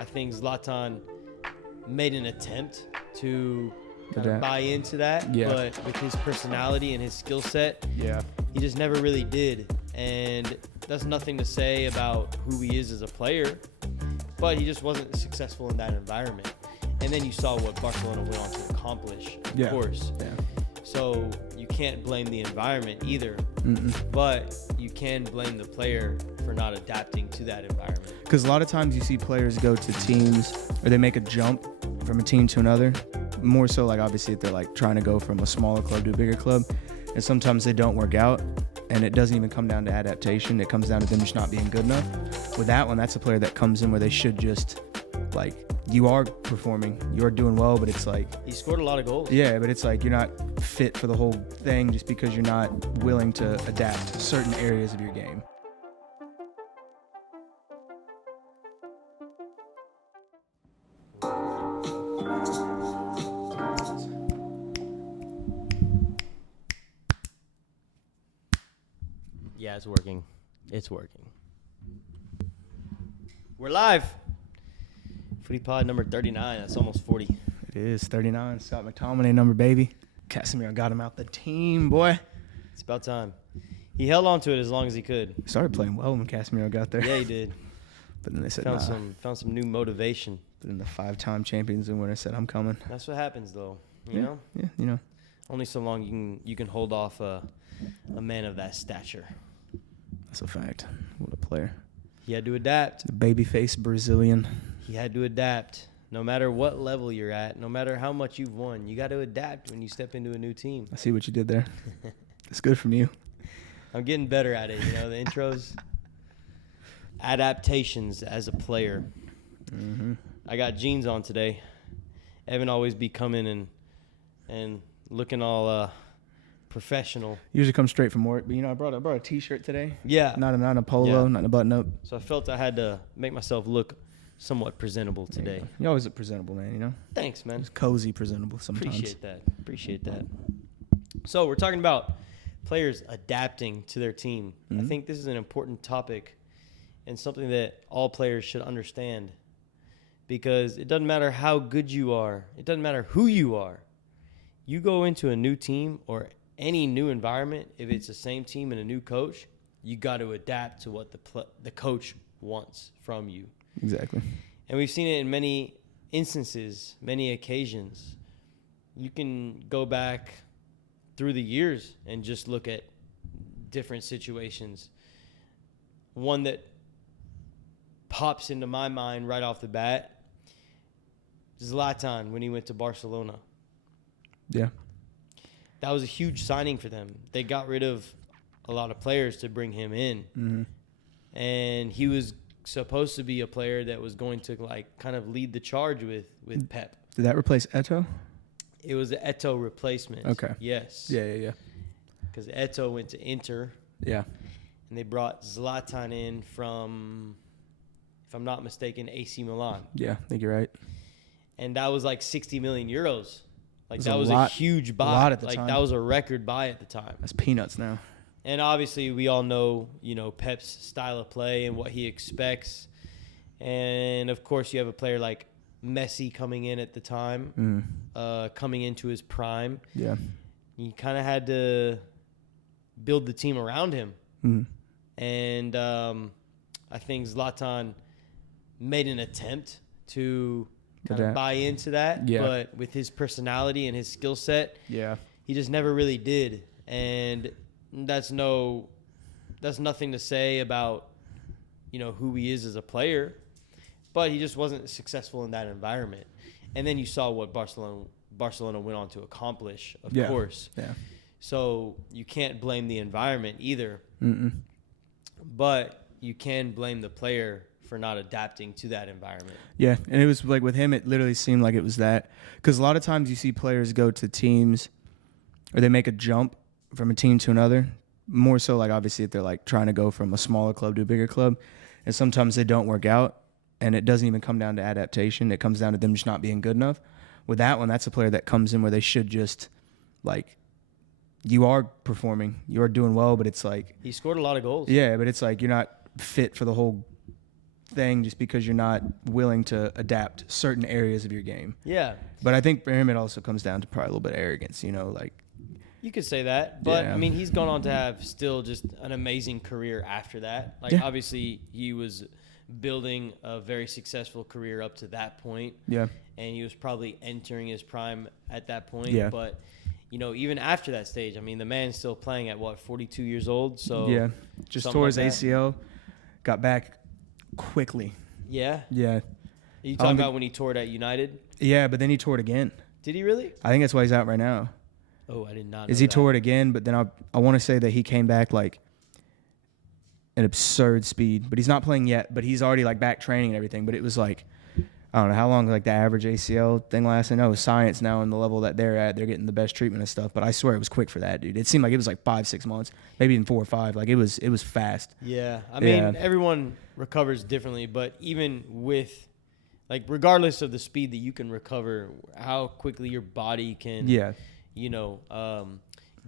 I think Zlatan made an attempt to kind of buy into that, but with his personality and his skill set, he just never really did. And that's nothing to say about who he is as a player, but he just wasn't successful in that environment. And then you saw what Barcelona went on to accomplish, of course. Yeah. So you can't blame the environment either, but you can blame the player for not adapting to that environment. Because a lot of times you see players go to teams, or they make a jump from a team to another. More so, like, obviously, if they're like trying to go from a smaller club to a bigger club, and sometimes they don't work out, and it doesn't even come down to adaptation. It comes down to them just not being good enough. With that one, that's a player that comes in where they should just, like, you are performing, you're doing well, but it's like... He scored a lot of goals. Yeah, but it's like you're not fit for the whole thing just because you're not willing to adapt to certain areas of your game. Yeah, it's working. It's working. We're live. Footy Pod number 39. That's almost 40. It is 39. Scott McTominay number, baby. Casemiro got him out the team, boy. It's about time. He held on to it as long as he could. He started playing well when Casemiro got there. Yeah, he did. But then they said, found some new motivation. But then the 5-time champions and winner said, I'm coming. That's what happens, though. You know? Yeah, you know. Only so long you can hold off a man of that stature. That's a fact. What a player. He had to adapt. The babyface Brazilian. He had to adapt. No matter what level you're at, no matter how much you've won, you got to adapt when you step into a new team. I see what you did there. It's good from you. I'm getting better at it, you know, the intros. Adaptations as a player. Mm-hmm. I got jeans on today. Evan always be coming and looking all professional. Usually come straight from work, but you know, I brought a t-shirt today. Yeah. Not a polo, not a button up. So I felt I had to make myself look somewhat presentable today. You always look presentable, man, you know? Thanks, man. It's cozy presentable sometimes. Appreciate that. So we're talking about players adapting to their team. I think this is an important topic and something that all players should understand, because it doesn't matter how good you are. It doesn't matter who you are. You go into a new team or any new environment, if it's the same team and a new coach, you got to adapt to what the coach wants from you. Exactly. And we've seen it in many instances, many occasions. You can go back through the years and just look at different situations. One that pops into my mind right off the bat, Zlatan when he went to Barcelona. Yeah. That was a huge signing for them. They got rid of a lot of players to bring him in. Mm-hmm. And he was supposed to be a player that was going to like kind of lead the charge with Pep. Did that replace Eto'o? It was the Eto'o replacement. Okay. Yes. Yeah. Because Eto'o went to Inter. Yeah. And they brought Zlatan in from, if I'm not mistaken, AC Milan. Yeah, I think you're right. And that was like 60 million euros. Like that was a huge buy. A lot at the time. That was a record buy at the time. That's peanuts now. And obviously we all know, you know, Pep's style of play and what he expects. And of course you have a player like Messi coming in at the time, coming into his prime. Yeah. You kind of had to build the team around him. And I think Zlatan made an attempt to kind of buy into that, but with his personality and his skill set, he just never really did. And that's nothing to say about, you know, who he is as a player, but he just wasn't successful in that environment. And then you saw what Barcelona went on to accomplish, of course. Yeah. So you can't blame the environment either, but you can blame the player for not adapting to that environment. Yeah, and it was like with him, it literally seemed like it was that. Because a lot of times you see players go to teams, or they make a jump from a team to another. More so, like, obviously, if they're like trying to go from a smaller club to a bigger club, and sometimes they don't work out, and it doesn't even come down to adaptation. It comes down to them just not being good enough. With that one, that's a player that comes in where they should just, like, you are performing, you're doing well, but it's like... He scored a lot of goals. Yeah, but it's like you're not fit for the whole thing just because you're not willing to adapt certain areas of your game. Yeah. But I think for him, it also comes down to probably a little bit of arrogance, you know, like. You could say that, but Yeah. I mean, he's gone on to have still just an amazing career after that. Like, Yeah. obviously, he was building a very successful career up to that point, Yeah. and he was probably entering his prime at that point. Yeah. But, you know, even after that stage, I mean, the man's still playing at, 42 years old? So, Yeah. Just something tore like his that. ACL, got back quickly. Yeah. Yeah. Are you I don't talking think- about when he tore it at United? Yeah, but then he tore it again. Did he really? I think that's why he's out right now. Oh, I did not know Is he that. tore it again? But then I want to say that he came back like an absurd speed. But he's not playing yet. But he's already like back training and everything. But it was like, I don't know how long like the average ACL thing lasts. I know science now and the level that they're at, they're getting the best treatment and stuff. But I swear it was quick for that dude. It seemed like it was like 5-6 months, maybe even 4 or 5. Like it was fast. Yeah. I mean, Yeah. everyone recovers differently, but even with, like, regardless of the speed that you can recover, how quickly your body can, Yeah. you know,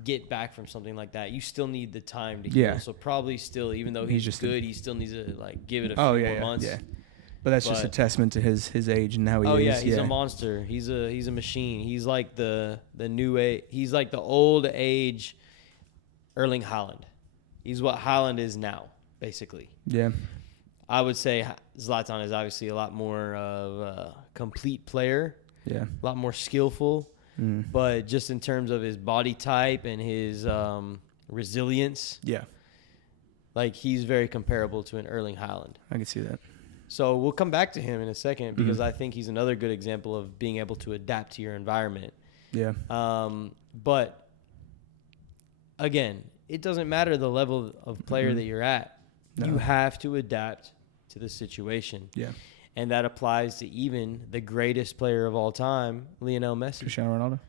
get back from something like that, you still need the time to heal. Yeah. So probably still, even though He's he's just good, he still needs to, like, give it a few Oh more yeah, months. yeah. But that's just a But- testament to his age and how he Oh is. yeah, he's a monster. He's a machine. He's like the new age. He's like the old age Erling Haaland. He's what Haaland is now, basically. Yeah. I would say Zlatan is obviously a lot more of a complete player, Yeah. a lot more skillful, but just in terms of his body type and his resilience, Yeah. like he's very comparable to an Erling Haaland. I can see that. So we'll come back to him in a second because I think he's another good example of being able to adapt to your environment. Yeah. But again, it doesn't matter the level of player that you're at. No. You have to adapt to the situation. Yeah. And that applies to even the greatest player of all time, Lionel Messi. Cristiano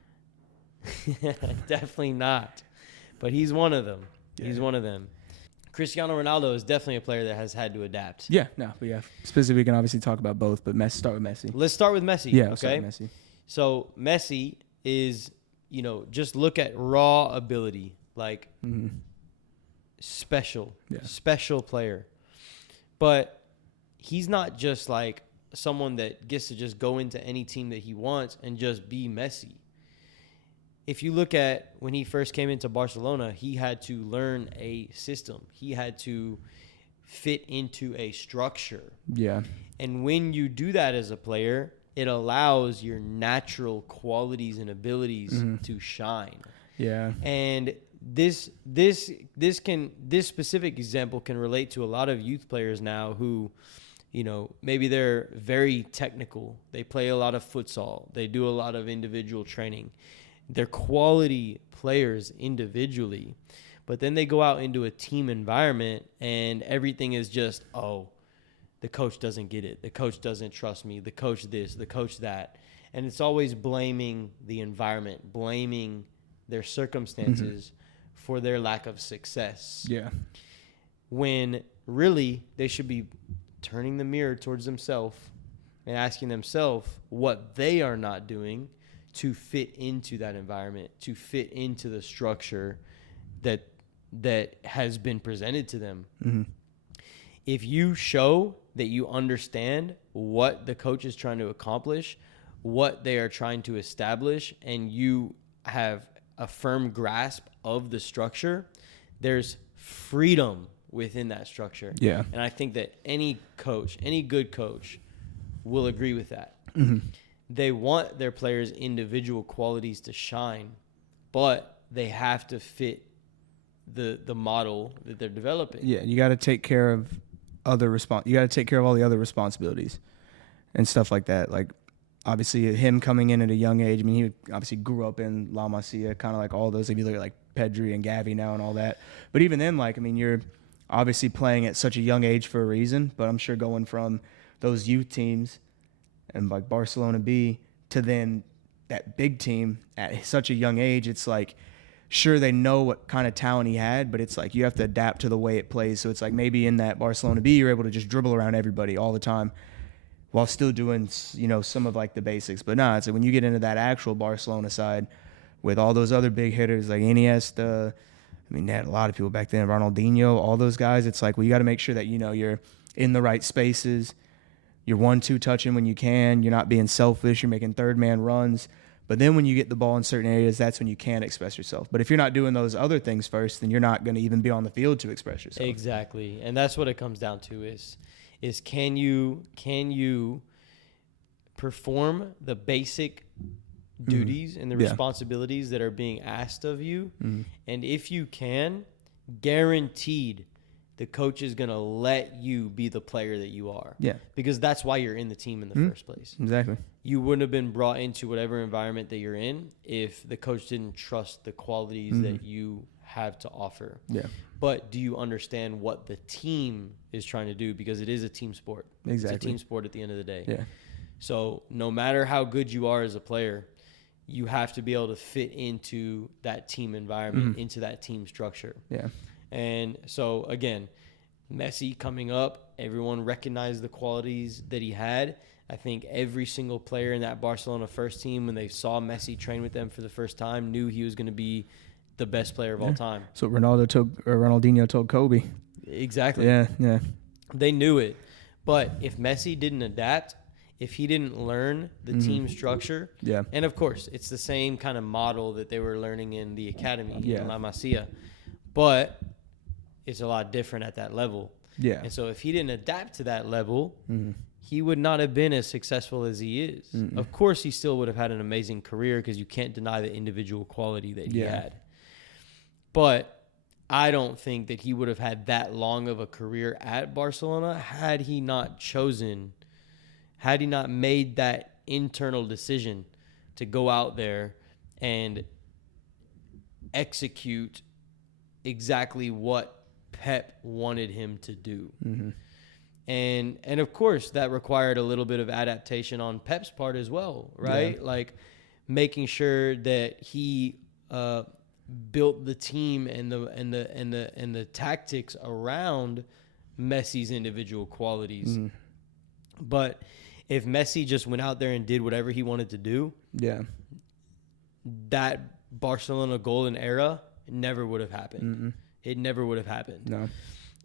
Ronaldo. Definitely not. But he's one of them. Yeah. He's one of them. Cristiano Ronaldo is definitely a player that has had to adapt. Yeah, no, but yeah. Specifically, we can obviously talk about both, but start with Messi. Let's start with Messi. Yeah, Okay. start with Messi. So Messi is, you know, just look at raw ability, like special player. But he's not just like someone that gets to just go into any team that he wants and just be Messi. If you look at when he first came into Barcelona, he had to learn a system. He had to fit into a structure. Yeah. And when you do that as a player, it allows your natural qualities and abilities to shine. Yeah. And this specific example can relate to a lot of youth players now who, you know, maybe they're very technical. They play a lot of futsal. They do a lot of individual training. They're quality players individually, but then they go out into a team environment and everything is just, oh, the coach doesn't get it. The coach doesn't trust me. The coach this, the coach that. And it's always blaming the environment, blaming their circumstances for their lack of success. Yeah. When really they should be turning the mirror towards themselves and asking themselves what they are not doing to fit into that environment, to fit into the structure that has been presented to them. If you show that you understand what the coach is trying to accomplish, what they are trying to establish, and you have a firm grasp of the structure, there's freedom within that structure. Yeah. And I think that any coach, any good coach, will agree with that. They want their players' individual qualities to shine, but they have to fit the model that they're developing. Yeah, you got to take care of you got to take care of all the other responsibilities and stuff like that. Like obviously him coming in at a young age, I mean, he obviously grew up in La Masia, kind of like all those, if you look at like Pedri and Gavi now and all that. But even then, like, I mean, you're obviously playing at such a young age for a reason, but I'm sure going from those youth teams and like Barcelona B to then that big team at such a young age, it's like, sure, they know what kind of talent he had, but it's like you have to adapt to the way it plays. So it's like maybe in that Barcelona B, you're able to just dribble around everybody all the time while still doing, you know, some of like the basics. But nah, it's like when you get into that actual Barcelona side with all those other big hitters like Iniesta, I mean, they had a lot of people back then, Ronaldinho, all those guys. It's like, well, you got to make sure that, you know, you're in the right spaces. You're 1-2 touching when you can. You're not being selfish. You're making third man runs. But then when you get the ball in certain areas, that's when you can express yourself. But if you're not doing those other things first, then you're not going to even be on the field to express yourself. Exactly. And that's what it comes down to is can you perform the basic duties and the responsibilities that are being asked of you? And if you can, guaranteed the coach is going to let you be the player that you are. Yeah. Because that's why you're in the team in the first place. Exactly. You wouldn't have been brought into whatever environment that you're in if the coach didn't trust the qualities that you have to offer. Yeah. But do you understand what the team is trying to do? Because it is a team sport. Exactly. It's a team sport at the end of the day. Yeah. So no matter how good you are as a player, you have to be able to fit into that team environment, into that team structure. Yeah. And so, again, Messi coming up, everyone recognized the qualities that he had. I think every single player in that Barcelona first team, when they saw Messi train with them for the first time, knew he was going to be the best player of all time. So Ronaldinho told Kobe. Exactly. Yeah. They knew it. But if Messi didn't adapt, if he didn't learn the team structure, and of course, it's the same kind of model that they were learning in the academy in La Masia, but it's a lot different at that level. Yeah. And so if he didn't adapt to that level, he would not have been as successful as he is. Of course, he still would have had an amazing career because you can't deny the individual quality that he had. But I don't think that he would have had that long of a career at Barcelona had he not made that internal decision to go out there and execute exactly what Pep wanted him to do. And of course, that required a little bit of adaptation on Pep's part as well, right? Yeah. Like making sure that he built the team and the tactics around Messi's individual qualities. But if Messi just went out there and did whatever he wanted to do, that Barcelona golden era never would have happened. It never would have happened. No.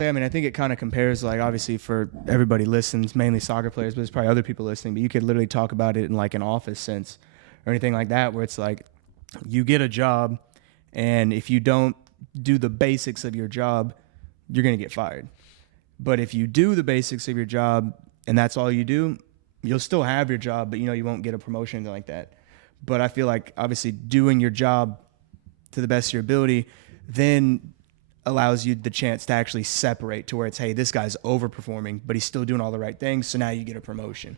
I mean, I think it kind of compares, like, obviously for everybody listens, mainly soccer players, but there's probably other people listening, but you could literally talk about it in like an office sense or anything like that, where it's like you get a job and if you don't do the basics of your job, you're going to get fired. But if you do the basics of your job and that's all you do, you'll still have your job, but you won't get a promotion or anything like that. But I feel like obviously doing your job to the best of your ability then allows you the chance to actually separate to where it's, hey, this guy's overperforming, but he's still doing all the right things, so now you get a promotion.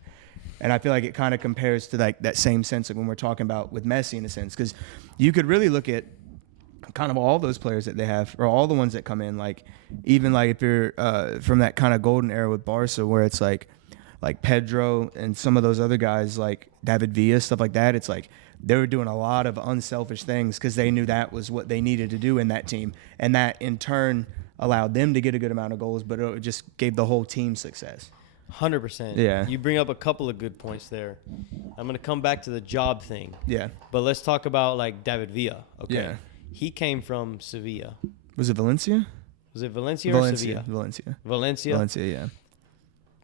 And I feel like it kind of compares to like that same sense of when we're talking about with Messi in a sense, because you could really look at kind of all those players that they have, or all the ones that come in, like even like if you're from that kind of golden era with Barca, where it's like Pedro and some of those other guys like David Villa, stuff like that. It's like they were doing a lot of unselfish things because they knew that was what they needed to do in that team. And that in turn allowed them to get a good amount of goals, but it just gave the whole team success. 100%. Yeah. You bring up a couple of good points there. I'm going to come back to the job thing. Yeah. But let's talk about like David Villa. Okay. Yeah. He came from Sevilla. Was it Valencia? Was it Valencia or Sevilla? Valencia, yeah.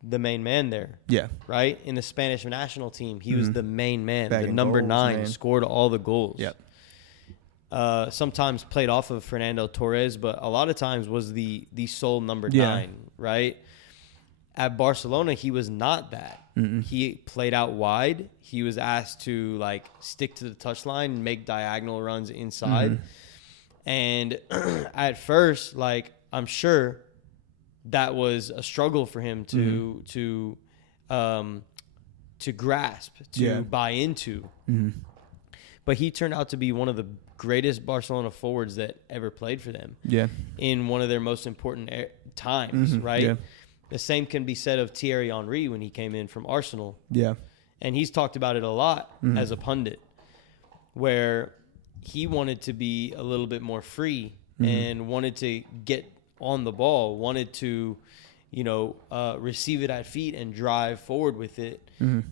The main man there. Yeah. Right? In the Spanish national team, he was the main man. Bagging the number goals, 9 man. scored all the goals. Yep. Sometimes played off of Fernando Torres, but a lot of times was the sole number 9, Yeah. right? At Barcelona, he was not that. He played out wide. He was asked to like stick to the touchline and make diagonal runs inside. And at first, like I'm sure that was a struggle for him to grasp, to buy into. But he turned out to be one of the greatest Barcelona forwards that ever played for them. Yeah. In one of their most important times, right? Yeah. The same can be said of Thierry Henry when he came in from Arsenal. Yeah. And he's talked about it a lot as a pundit, where he wanted to be a little bit more free and wanted to get on the ball, wanted to, receive it at feet and drive forward with it and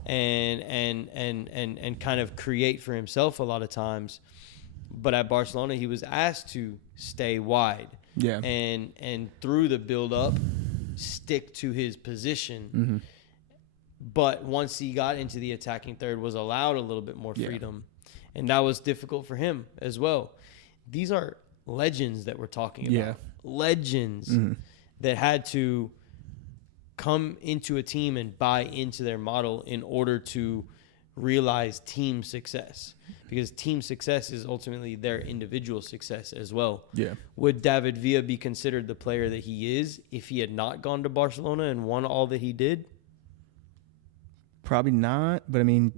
kind of create for himself a lot of times. But at Barcelona, he was asked to stay wide. Yeah. And through the build up, stick to his position. But once he got into the attacking third, was allowed a little bit more freedom. And that was difficult for him as well. These are legends that we're talking about. Yeah. Legends that had to come into a team and buy into their model in order to realize team success, because team success is ultimately their individual success as well. Yeah. Would David Villa be considered the player that he is if he had not gone to Barcelona and won all that he did? Probably not, but I mean,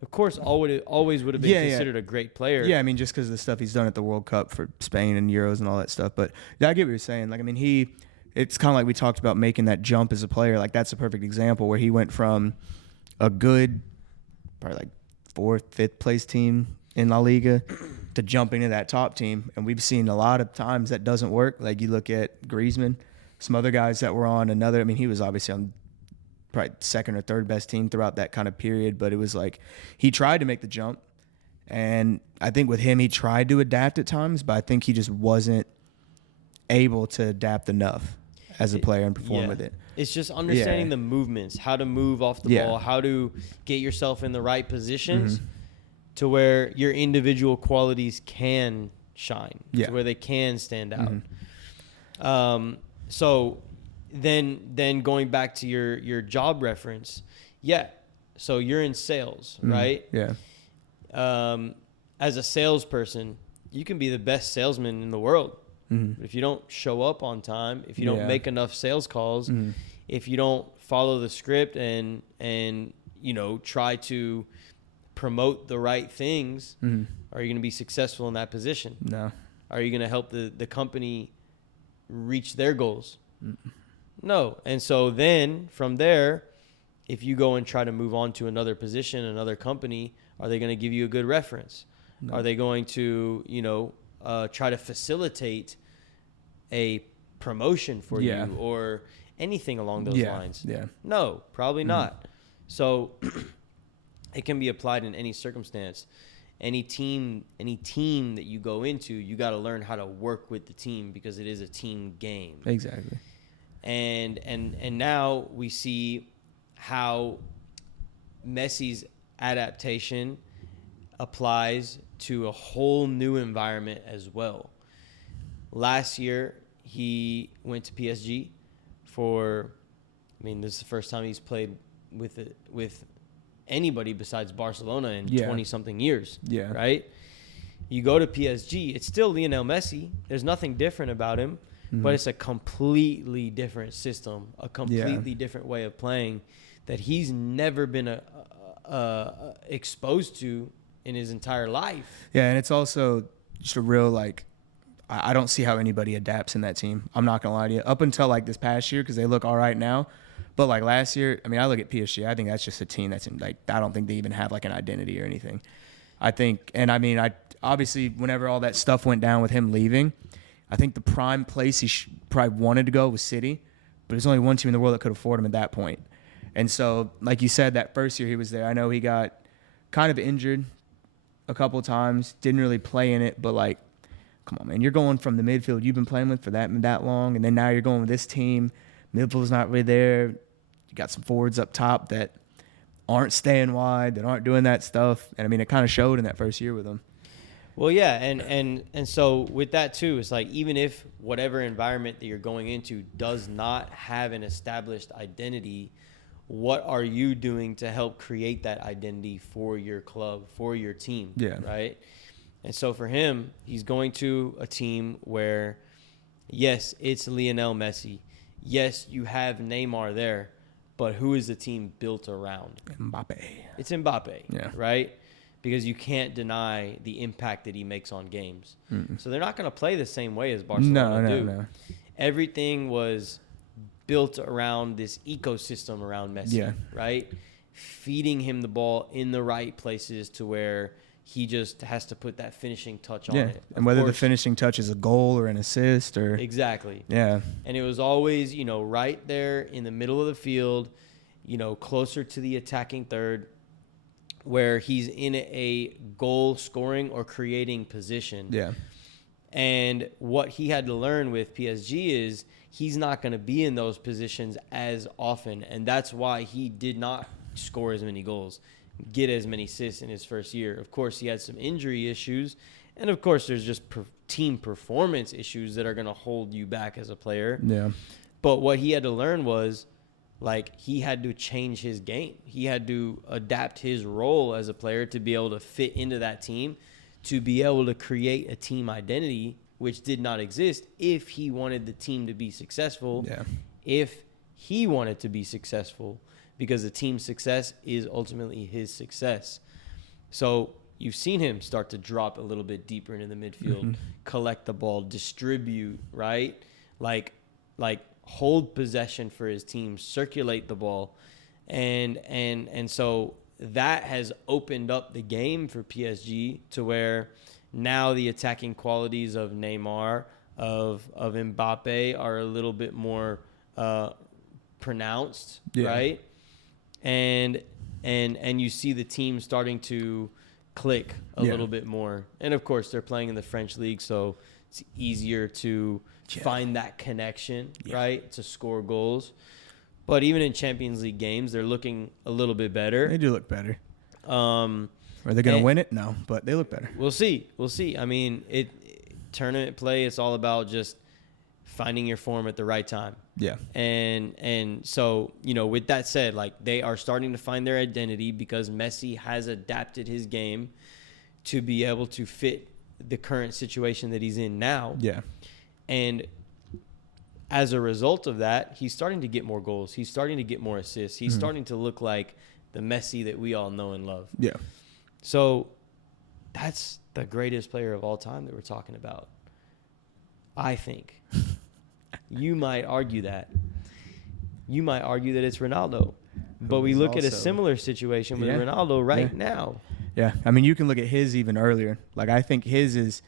of course, always would have been considered a great player. Yeah, I mean, just because of the stuff he's done at the World Cup for Spain and Euros and all that stuff. But yeah, I get what you're saying. Like, I mean, it's kind of like we talked about making that jump as a player. Like, that's a perfect example where he went from a good, probably like 4th, 5th place team in La Liga to jumping to that top team. And we've seen a lot of times that doesn't work. Like, you look at Griezmann, some other guys that were on another. I mean, he was obviously on probably 2nd or 3rd best team throughout that kind of period, but it was like he tried to make the jump, and I think with him he tried to adapt at times, but I think he just wasn't able to adapt enough as a player and perform with it. It's just understanding the movements, how to move off the ball, how to get yourself in the right positions to where your individual qualities can shine, to where they can stand out. So then going back to your job reference, so you're in sales, right? Yeah. As a salesperson, you can be the best salesman in the world. But if you don't show up on time, if you don't make enough sales calls, if you don't follow the script and you know, try to promote the right things, are you going to be successful in that position? No. Are you going to help the company reach their goals? No. And so then from there, if you go and try to move on to another position, another company, are they going to give you a good reference? No. Are they going to, you know, try to facilitate a promotion for you or anything along those lines? Yeah. No, probably not. So it can be applied in any circumstance. Any team that you go into, you got to learn how to work with the team, because it is a team game. Exactly. And now we see how Messi's adaptation applies to a whole new environment as well. Last year, he went to PSG this is the first time he's played with anybody besides Barcelona in 20-something years, right? You go to PSG, it's still Lionel Messi. There's nothing different about him, but it's a completely different system, a completely different way of playing that he's never been exposed to in his entire life. Yeah, and it's also just a real, like, I don't see how anybody adapts in that team. I'm not going to lie to you. Up until, like, this past year, because they look all right now. But, like, last year, I mean, I look at PSG. I think that's just a team that's, like, I don't think they even have, like, an identity or anything. I think, and, I mean, obviously, whenever all that stuff went down with him leaving, I think the prime place he probably wanted to go was City. But there's only one team in the world that could afford him at that point. And so, like you said, that first year he was there, I know he got kind of injured a couple of times, didn't really play in it, but, like, come on, man, you're going from the midfield you've been playing with for that long, and then now you're going with this team. Midfield's not really there. You got some forwards up top that aren't staying wide, that aren't doing that stuff. And, I mean, it kind of showed in that first year with him. Well, yeah, and so with that, too, it's like even if whatever environment that you're going into does not have an established identity, what are you doing to help create that identity for your club, for your team, right? And so for him, he's going to a team where, yes, it's Lionel Messi. Yes, you have Neymar there, but who is the team built around? Mbappe. It's Mbappe, right? Because you can't deny the impact that he makes on games. So they're not going to play the same way as Barcelona do. No. Everything was built around this ecosystem around Messi, right? Feeding him the ball in the right places to where he just has to put that finishing touch on it. And whether the finishing touch is a goal or an assist or... Exactly. Yeah. And it was always, you know, right there in the middle of the field, you know, closer to the attacking third, where he's in a goal scoring or creating position. Yeah. And what he had to learn with PSG is he's not going to be in those positions as often. And that's why he did not score as many goals, get as many assists in his first year. Of course, he had some injury issues. And, of course, there's just team performance issues that are going to hold you back as a player. Yeah. But what he had to learn was, like, he had to change his game. He had to adapt his role as a player to be able to fit into that team, to be able to create a team identity, which did not exist if he wanted the team to be successful, if he wanted to be successful, because the team's success is ultimately his success. So you've seen him start to drop a little bit deeper into the midfield, collect the ball, distribute, right? Like hold possession for his team, circulate the ball. And so that has opened up the game for PSG to where now the attacking qualities of Neymar, of Mbappe are a little bit more pronounced, right? And you see the team starting to click a little bit more. And of course, they're playing in the French league, so it's easier to find that connection, right, to score goals. But even in Champions League games, they're looking a little bit better. They do look better. Are they going to win it? No, but they look better. We'll see. I mean, tournament play, it's all about just finding your form at the right time. Yeah. And so, with that said, like, they are starting to find their identity because Messi has adapted his game to be able to fit the current situation that he's in now. Yeah. And as a result of that, he's starting to get more goals. He's starting to get more assists. He's starting to look like the Messi that we all know and love. Yeah. So that's the greatest player of all time that we're talking about, I think. You might argue that. You might argue that it's Ronaldo. But we look at a similar situation with Ronaldo right now. Yeah. I mean, you can look at his even earlier. Like, I think his is,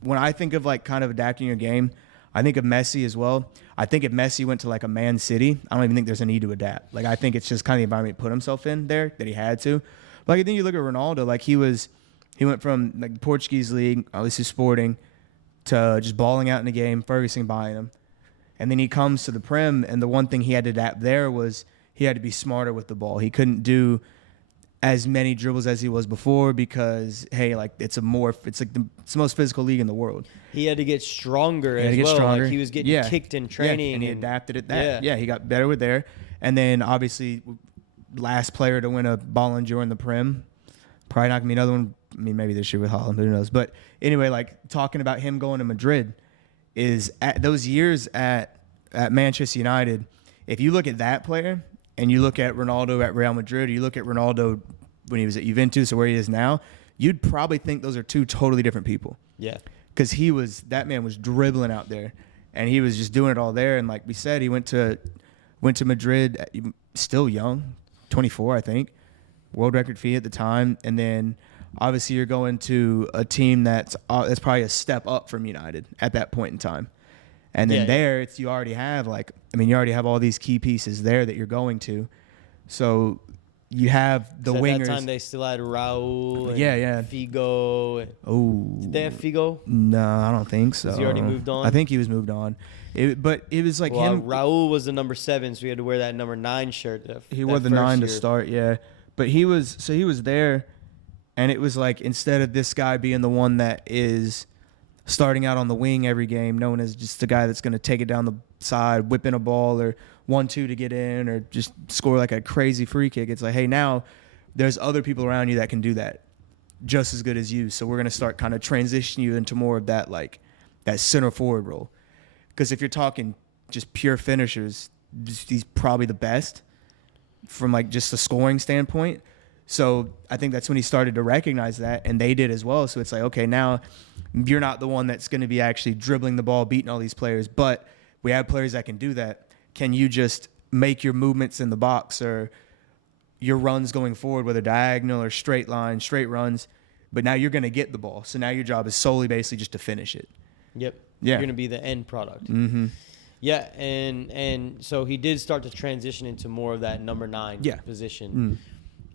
when I think of, like, kind of adapting your game, I think of Messi as well. I think if Messi went to, like, a Man City, I don't even think there's a need to adapt. Like, I think it's just kind of the environment he put himself in there that he had to. But, like, I think you look at Ronaldo, like, he went from, like, the Portuguese league, obviously Sporting, to just balling out in the game, Ferguson buying him. And then he comes to the Prem, and the one thing he had to adapt there was he had to be smarter with the ball. He couldn't do as many dribbles as he was before because, hey, like, it's the most physical league in the world. He had to get stronger as well. Like, he was getting kicked in training. Yeah, and he adapted at that. Yeah, he got better with there. And then, obviously, last player to win a Ballon d'Or in the Prem. Probably not going to be another one. I mean, maybe this year with Haaland, who knows. But anyway, like, talking about him going to Madrid is at those years at Manchester United, if you look at that player and you look at Ronaldo at Real Madrid, or you look at Ronaldo when he was at Juventus or where he is now, you'd probably think those are two totally different people. Yeah. Because that man was dribbling out there, and he was just doing it all there. And like we said, he went to Madrid, still young, 24, I think, world record fee at the time. And then obviously you're going to a team that's probably a step up from United at that point in time. And then you already have all these key pieces there that you're going to. So you have the wingers. At that time they still had Raul and Figo. Did they have Figo? No, I don't think so. Was he already moved on? I think he was moved on. But it was like him. Raul was the number 7, so he had to wear that number 9 shirt. He wore the 9 to start, yeah. But he was there, and it was like, instead of this guy being the one that is starting out on the wing every game, known as just the guy that's going to take it down the side, whip in a ball, or 1-2 to get in, or just score like a crazy free kick. It's like, hey, now there's other people around you that can do that just as good as you. So we're going to start kind of transitioning you into more of that, like, that center forward role. Because if you're talking just pure finishers, he's probably the best from, like, just a scoring standpoint. So I think that's when he started to recognize that, and they did as well. So it's like, okay, now you're not the one that's going to be actually dribbling the ball, beating all these players, but we have players that can do that. Can you just make your movements in the box or your runs going forward, whether diagonal or straight line, straight runs, but now you're going to get the ball. So now your job is solely basically just to finish it. Yep. Yeah. You're going to be the end product. Mm-hmm. Yeah, and so he did start to transition into more of that number 9 position.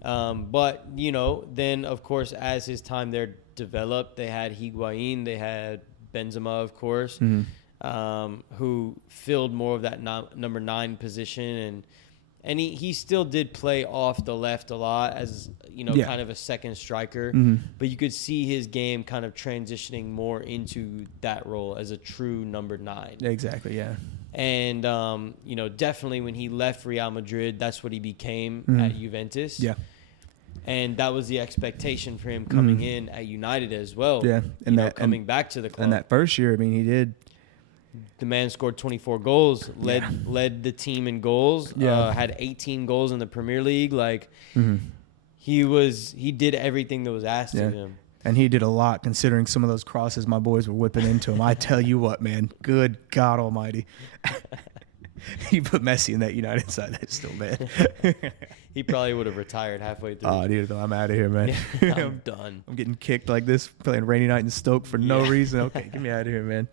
But, then, of course, as his time there developed, they had Higuain, they had Benzema, of course, who filled more of that number 9 position. And he still did play off the left a lot as, kind of a second striker. But you could see his game kind of transitioning more into that role as a true number 9. Exactly, yeah. And, definitely when he left Real Madrid, that's what he became at Juventus. Yeah. And that was the expectation for him coming in at United as well. Yeah. And coming back to the club. And that first year, I mean, he did. The man scored 24 goals, led the team in goals, had 18 goals in the Premier League. Like, he did everything that was asked of him. And he did a lot considering some of those crosses my boys were whipping into him. I tell you what, man, good God almighty. He put Messi in that United side. That's still bad. He probably would have retired halfway through. Oh, dude, I'm out of here, man. I'm done. I'm getting kicked like this, playing rainy night in Stoke for no reason. Okay, get me out of here, man.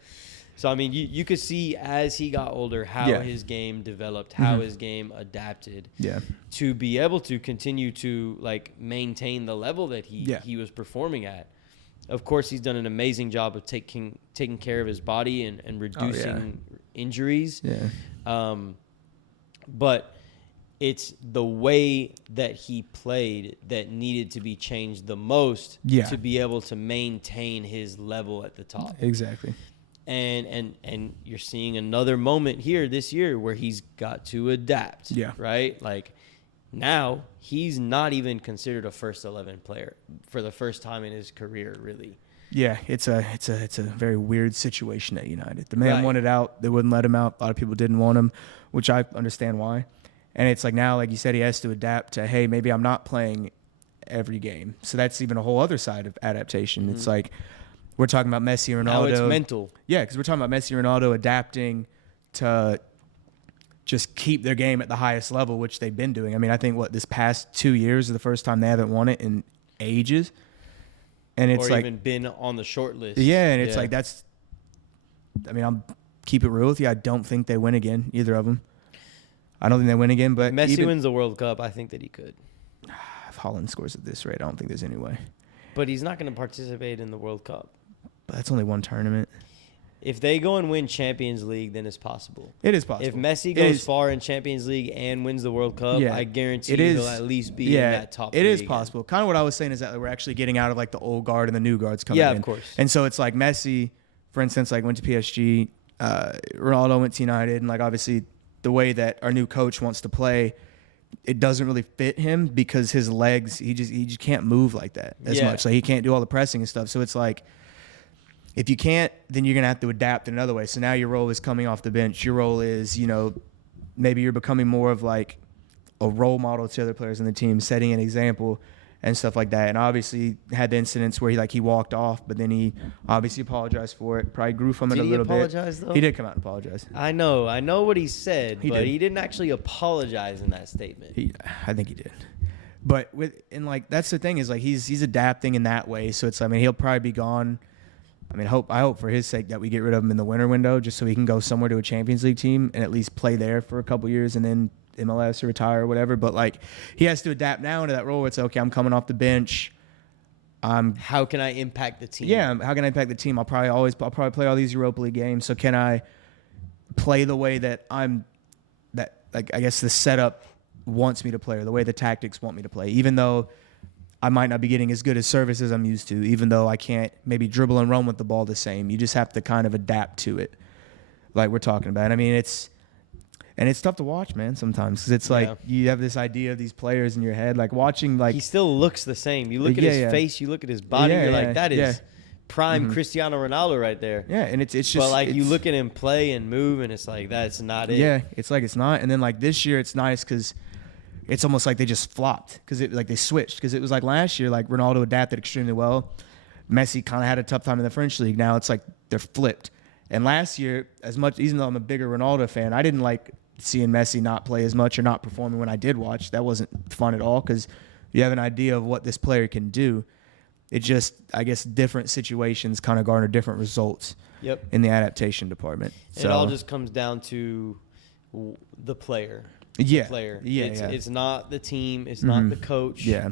So, I mean, you could see as he got older how his game developed, how his game adapted to be able to continue to, like, maintain the level that he was performing at. Of course, he's done an amazing job of taking care of his body and reducing injuries. Yeah. But it's the way that he played that needed to be changed the most to be able to maintain his level at the top. Exactly. And you're seeing another moment here this year where he's got to adapt. Yeah. Right? Like, now he's not even considered a first 11 player for the first time in his career, really. Yeah, it's a very weird situation at United. The man wanted out, they wouldn't let him out. A lot of people didn't want him, which I understand why. And it's like now, like you said, he has to adapt to, hey, maybe I'm not playing every game. So that's even a whole other side of adaptation. It's like, we're talking about Messi and Ronaldo. Now it's mental. Yeah, because we're talking about Messi and Ronaldo adapting to just keep their game at the highest level, which they've been doing. I mean, I think, this past 2 years is the first time they haven't won it in ages. And it's or even been on the short list. Yeah, and it's like I'll keep it real with you. I don't think they win again, either of them. I don't think they win again, but Messi wins the World Cup, I think that he could. If Haaland scores at this rate, I don't think there's any way. But he's not going to participate in the World Cup. But that's only one tournament. If they go and win Champions League, then it's possible. It is possible. If Messi goes far in Champions League and wins the World Cup, I guarantee he'll at least be in that top 3 It is again. possible. Kind of what I was saying is that we're actually getting out of, like, the old guard and the new guards coming in. Yeah, of course. And so it's like Messi, for instance, like, went to PSG. Ronaldo went to United. And, like, obviously the way that our new coach wants to play, it doesn't really fit him because his legs, he just can't move like that as much. Like, he can't do all the pressing and stuff. So it's like, if you can't, then you're going to have to adapt in another way. So now your role is coming off the bench. Your role is, maybe you're becoming more of like a role model to other players in the team, setting an example and stuff like that. And obviously had the incidents where he walked off, but then he obviously apologized for it. Probably grew from it a little bit. Did he apologize, though? He did come out and apologize. I know what he said, but he didn't actually apologize in that statement. I think he did. But that's the thing is, like, he's adapting in that way. So it's, I mean, he'll probably be gone. I mean, I hope for his sake that we get rid of him in the winter window just so he can go somewhere to a Champions League team and at least play there for a couple years and then MLS or retire or whatever. But, like, he has to adapt now into that role where it's, okay, I'm coming off the bench. How can I impact the team? Yeah, how can I impact the team? I'll probably play all these Europa League games. So can I play the way that I guess the setup wants me to play or the way the tactics want me to play, even though I might not be getting as good a service as I'm used to, even though I can't maybe dribble and run with the ball the same. You just have to kind of adapt to it, like we're talking about. I mean, it's tough to watch, man, sometimes, because it's like you have this idea of these players in your head, like watching, like, he still looks the same. You look at his face, you look at his body, you're like, that is prime Cristiano Ronaldo right there. Yeah, and it's just. But, like, you look at him play and move, and it's like, that's not it. Yeah, it's like it's not. And then, like, this year, it's nice because it's almost like they just flopped because they switched. Because it was like last year, like, Ronaldo adapted extremely well. Messi kind of had a tough time in the French league. Now it's like they're flipped. And last year, even though I'm a bigger Ronaldo fan, I didn't like seeing Messi not play as much or not performing when I did watch. That wasn't fun at all because you have an idea of what this player can do. It just, I guess, different situations kind of garner different results in the adaptation department. It all just comes down to the player. Yeah. player. Yeah, It's not the team. It's not the coach. Yeah.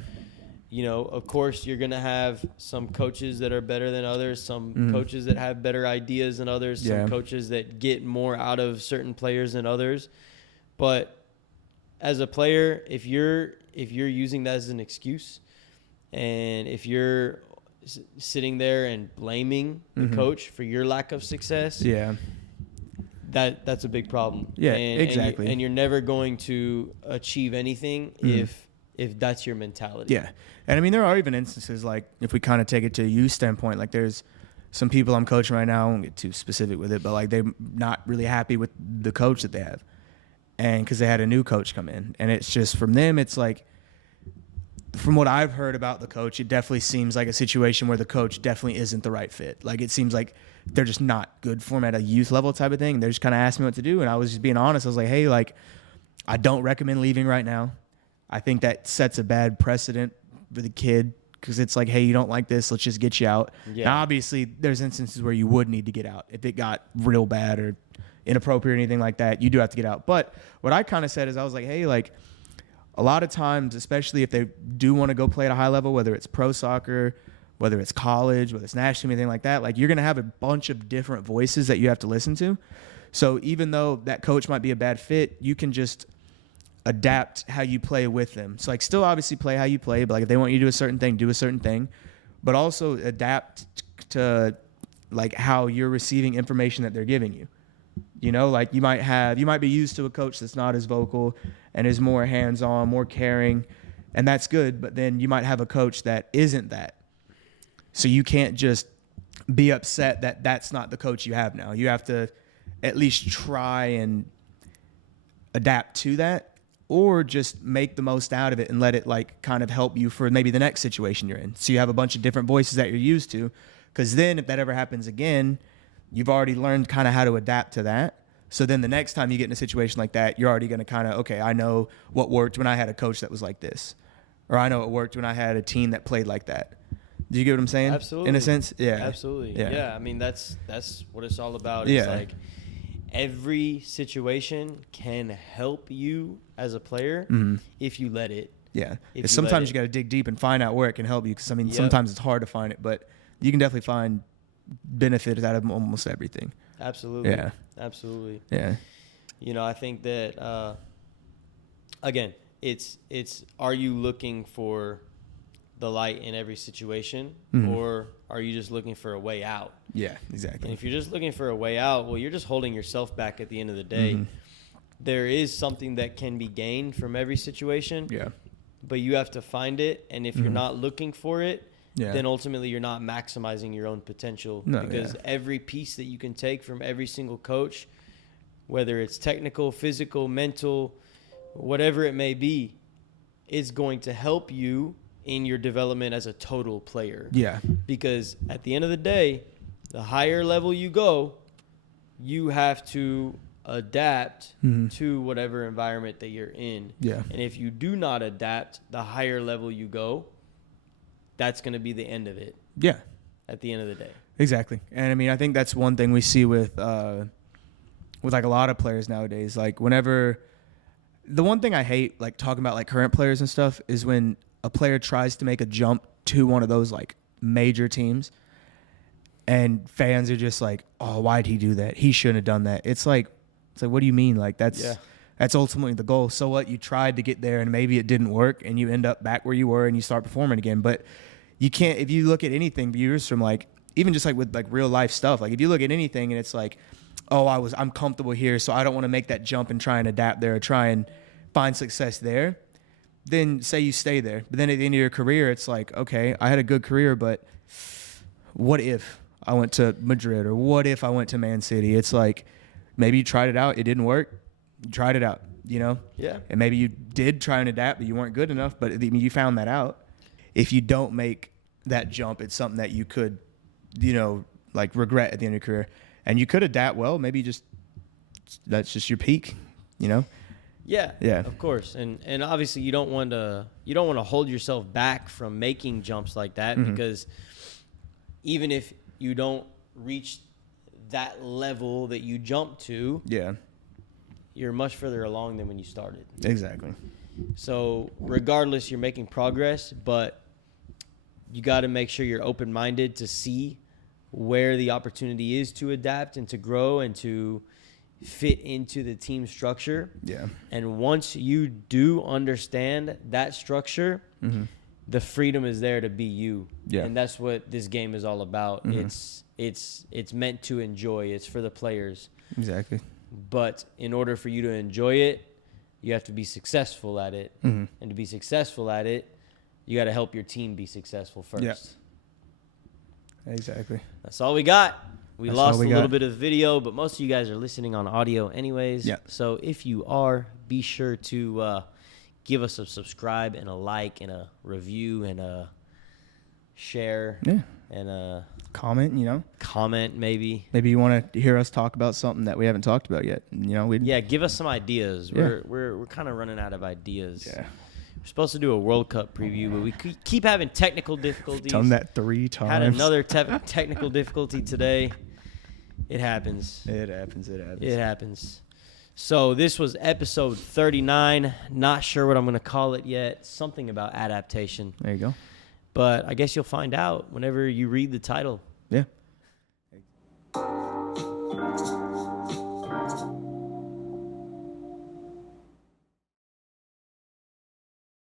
You know, of course, you're going to have some coaches that are better than others, some coaches that have better ideas than others, some coaches that get more out of certain players than others. But as a player, if you're using that as an excuse, and if you're sitting there and blaming the coach for your lack of success, that's a big problem. Yeah, and, exactly. And you're never going to achieve anything if that's your mentality. Yeah. And I mean, there are even instances, like, if we kind of take it to a youth standpoint, like, there's some people I'm coaching right now, I won't get too specific with it, but, like, they're not really happy with the coach that they have. And because they had a new coach come in. And it's just, from them, it's like, from what I've heard about the coach, it definitely seems like a situation where the coach definitely isn't the right fit. Like, it seems like they're just not good for him at a youth level type of thing. They're just kind of asking me what to do. And I was just being honest. I was like, hey, like, I don't recommend leaving right now. I think that sets a bad precedent for the kid, because it's like, hey, you don't like this, let's just get you out. Yeah. Now, obviously, there's instances where you would need to get out. If it got real bad or inappropriate or anything like that, you do have to get out. But what I kind of said is, I was like, hey, like, a lot of times, especially if they do want to go play at a high level, whether it's pro soccer, whether it's college, whether it's national, anything like that, like, you're going to have a bunch of different voices that you have to listen to. So even though that coach might be a bad fit, you can just adapt how you play with them. So, like, still obviously play how you play, but, like, if they want you to do a certain thing, do a certain thing, but also adapt to, like, how you're receiving information that they're giving you. You know, like, you might be used to a coach that's not as vocal and is more hands-on, more caring, and that's good, but then you might have a coach that isn't that. So you can't just be upset that that's not the coach you have now. You have to at least try and adapt to that, or just make the most out of it and let it, like, kind of help you for maybe the next situation you're in. So you have a bunch of different voices that you're used to, because then if that ever happens again, you've already learned kind of how to adapt to that. So then the next time you get in a situation like that, you're already going to kind of, okay, I know what worked when I had a coach that was like this, or I know what worked when I had a team that played like that. Do you get what I'm saying? Absolutely. In a sense? Yeah. Absolutely. Yeah. I mean, that's what it's all about. Yeah. It's like, every situation can help you as a player if you let it. Yeah. If you Sometimes let you got to dig deep and find out where it can help you, because, I mean, Yep. sometimes it's hard to find it, but you can definitely find benefit out of almost everything. Absolutely. Yeah. Absolutely. Yeah. You know, I think that, again, it's are you looking for the light in every situation, or are you just looking for a way out? Yeah, exactly. And if you're just looking for a way out, well, you're just holding yourself back at the end of the day. There is something that can be gained from every situation, Yeah. but you have to find it. And if you're not looking for it, Yeah. then ultimately you're not maximizing your own potential, No, because every piece that you can take from every single coach, whether it's technical, physical, mental, whatever it may be, is going to help you in your development as a total player. Yeah. Because at the end of the day, the higher level you go, you have to adapt to whatever environment that you're in. Yeah. And if you do not adapt, the higher level you go, that's going to be the end of it Yeah. at the end of the day. Exactly. And I mean, I think that's one thing we see with like a lot of players nowadays. Like, whenever, the one thing I hate, like, talking about, like, current players and stuff, is when a player tries to make a jump to one of those, like, major teams, and fans are just like, oh, why'd he do that? He shouldn't have done that. It's like, what do you mean? Like, that's ultimately the goal. So what? You tried to get there and maybe it didn't work, and you end up back where you were and you start performing again. But you can't, if you look at anything, viewers, from, like, even just, like, with, like, real life stuff, like, if you look at anything and it's like, oh, I'm comfortable here, so I don't want to make that jump and try and adapt there or try and find success there, then say you stay there. But then at the end of your career, it's like, okay, I had a good career, but what if I went to Madrid, or what if I went to Man City? It's like, maybe you tried it out, it didn't work, you tried it out, you know? Yeah. And maybe you did try and adapt, but you weren't good enough, but I mean, you found that out. If you don't make that jump, it's something that you could, you know, like, regret at the end of your career. And you could adapt well, maybe just, that's just your peak, you know? Yeah, Yeah. of course. And obviously you don't want to hold yourself back from making jumps like that, because even if you don't reach that level that you jump to, Yeah. you're much further along than when you started. Exactly. So regardless, you're making progress, but you got to make sure you're open-minded to see where the opportunity is to adapt and to grow and to fit into the team structure. Yeah. And once you do understand that structure, the freedom is there to be you. Yeah. And that's what this game is all about. It's meant to enjoy. It's for the players. Exactly. But in order for you to enjoy it, you have to be successful at it. And to be successful at it, you got to help your team be successful first. Yeah. Exactly. That's all we got. We That's lost all we a little got. bit of video, but most of you guys are listening on audio anyways. Yeah. So if you are, be sure to give us a subscribe and a like and a review and a share and a Comment, you know. comment maybe. Maybe you want to hear us talk about something that we haven't talked about yet. You know, Yeah, give us some ideas. Yeah. We're kind of running out of ideas. Yeah. We're supposed to do a World Cup preview, but we keep having technical difficulties. Done that 3 times. Had another technical difficulty today. It happens. It happens. It happens. So this was episode 39. Not sure what I'm going to call it yet. Something about adaptation. There you go. But I guess you'll find out whenever you read the title.